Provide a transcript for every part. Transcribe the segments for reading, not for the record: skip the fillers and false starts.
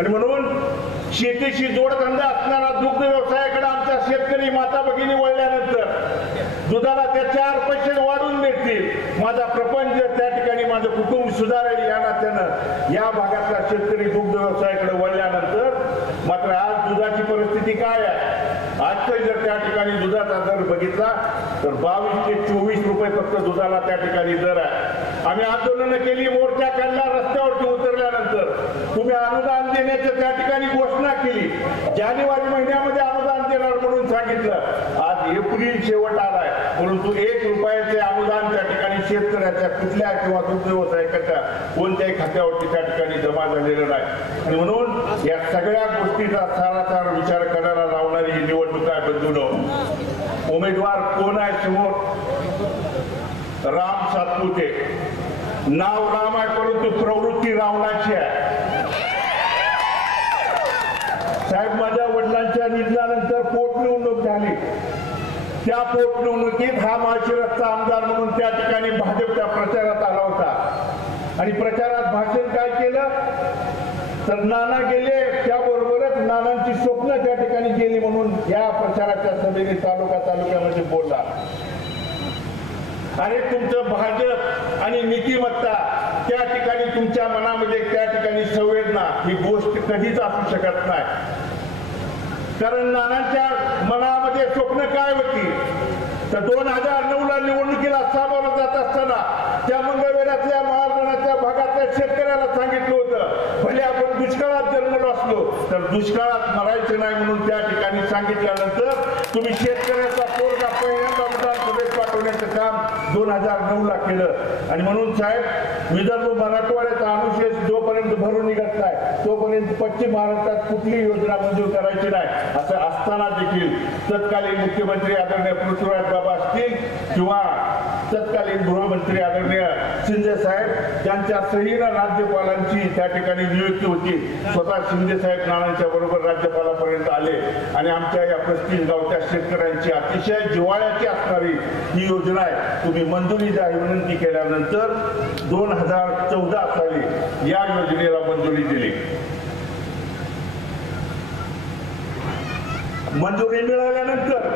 आणि म्हणून शेतीशी जोडधंदा असणारा दुग्ध व्यवसायाकडे आमच्या शेतकरी माता भगिनी वळल्यानंतर दुधाला त्या 4 पैसे वाढून मिळतील, माझा प्रपंच त्या ठिकाणी माझं कुटुंब सुधारेल या नात्यानं या भागातला शेतकरी दुग्ध व्यवसायाकडे वळल्यानंतर मात्र आज दुधाची परिस्थिती काय आहे? आजचं जर त्या ठिकाणी दुधाचा दर बघितला तर 22 ते 24 रुपये फक्त दुधाला त्या ठिकाणी दर आहे. आम्ही आंदोलनं केली, मोर्चा काढला, रस्त्यावरती उतरल्यानंतर तुम्ही अनुदान देण्याचं त्या ठिकाणी घोषणा केली. जानेवारी महिन्यामध्ये अनुदान देणार म्हणून सांगितलं. आज एप्रिल शेवट आलाय, परंतु 1 रुपयाचे अनुदान त्या ठिकाणी शेतकऱ्याच्या कुठल्या किंवा दुग्ध व्यवसायकाच्या कोणत्याही खात्यावरती त्या ठिकाणी जमा झालेलं नाही. आणि म्हणून या सगळ्या गोष्टीचा सारासार विचार करायला लावणारी ही निवडणूक आहे. बंधूंनो, उमेदवार कोण आहे समोर? राम सातपुते. नाव राम आहे परंतु प्रवृत्ती रावणाची आहे. साहेब, माझ्या वडिलांच्या निधनानंतर पोटनिवडणूक झाली. त्या पोटनिवडणुकीत हा माळशिरसचा आमदार म्हणून त्या ठिकाणी भाजपच्या प्रचारात आला होता आणि प्रचारात भाषण काय केलं तर नाना गेले, त्याबरोबरच नानांची स्वप्न त्या ठिकाणी गेली म्हणून या प्रचाराच्या सभेने तालुक्यामध्ये बोलला. अरे, तुमचं भाजप आणि नीतिमत्ता त्या ठिकाणी तुमच्या मनामध्ये त्या ठिकाणी संवेदना ही गोष्ट कधीच असू शकत नाही. कारण नानांच्या मनामध्ये स्वप्न काय होती तर 2009ला निवडणुकीला सामोरं जात असताना त्या मंगळवेढ्यातल्या महाराष्ट्राच्या भागातल्या शेतकऱ्याला सांगितलं होतं, भले आपण दुष्काळात जन्मलो असलो तर दुष्काळात मरायचं नाही म्हणून त्या ठिकाणी सांगितल्यानंतर तुम्ही शेतकऱ्याचा पोरगा पहिल्यांदा विधानसभेत पाठवण्याचं काम 2009ला केलं. आणि म्हणून साहेब, विदर्भ मराठवाड्याचा अनुशेष जोपर्यंत भरून निघत नाही तोपर्यंत पश्चिम महाराष्ट्रात कुठली योजना मंजूर करायची नाही. असं असताना देखील तत्कालीन मुख्यमंत्री आदरणीय पृथ्वीराज बाबा असतील किंवा तत्कालीन गृहमंत्री आदरणीय शिंदे साहेब यांच्या सहीनं राज्यपालांची त्या ठिकाणी नियुक्ती होती. स्वतः शिंदे साहेब नानांच्या बरोबर राज्यपालापर्यंत आले आणि आमच्या या 35 गावच्या शेतकऱ्यांची अतिशय जिव्हाळ्याची असणारी ही योजना आहे तुम्ही मंजुरी जाहीर विनंती केल्यानंतर 2014 साली या योजनेला मंजुरी दिली. मंजुरी मिळाल्यानंतर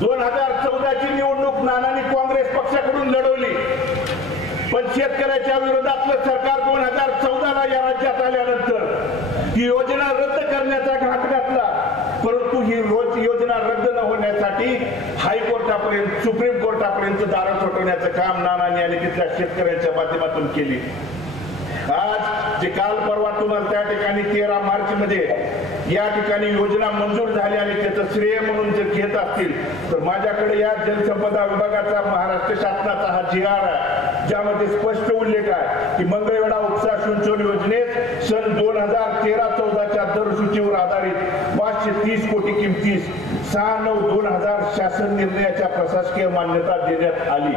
2014ची निवडणूक नानांनी काँग्रेस पक्षाकडून लढवली, पण शेतकऱ्याच्या विरोधातलं सरकार 2014ला या राज्यात आल्यानंतर ही योजना रद्द करण्याचा घाट घातला. परंतु ही योजना रद्द न होण्यासाठी हायकोर्टापर्यंत, सुप्रीम कोर्टापर्यंत दारं ठोठवण्याचं काम नानांनी आणि तिथल्या शेतकऱ्यांच्या माध्यमातून केली. आज जे काल परवा तुम्हाला त्या ठिकाणी 13 मार्च मध्ये या ठिकाणी योजना मंजूर झाली आणि त्याचं श्रेय म्हणून जर घेत असतील तर माझ्याकडे या जलसंपदा विभागाचा महाराष्ट्र शासनाचा हा GR आहे, ज्यामध्ये स्पष्ट उल्लेख आहे की मंगळवेढा उपसा सिंचन योजनेत सन 2013-14च्या दरसूचीवर आधारित 530 कोटी किमतीस 6/9/2000 शासन निर्णयाच्या प्रशासकीय मान्यता देण्यात आली.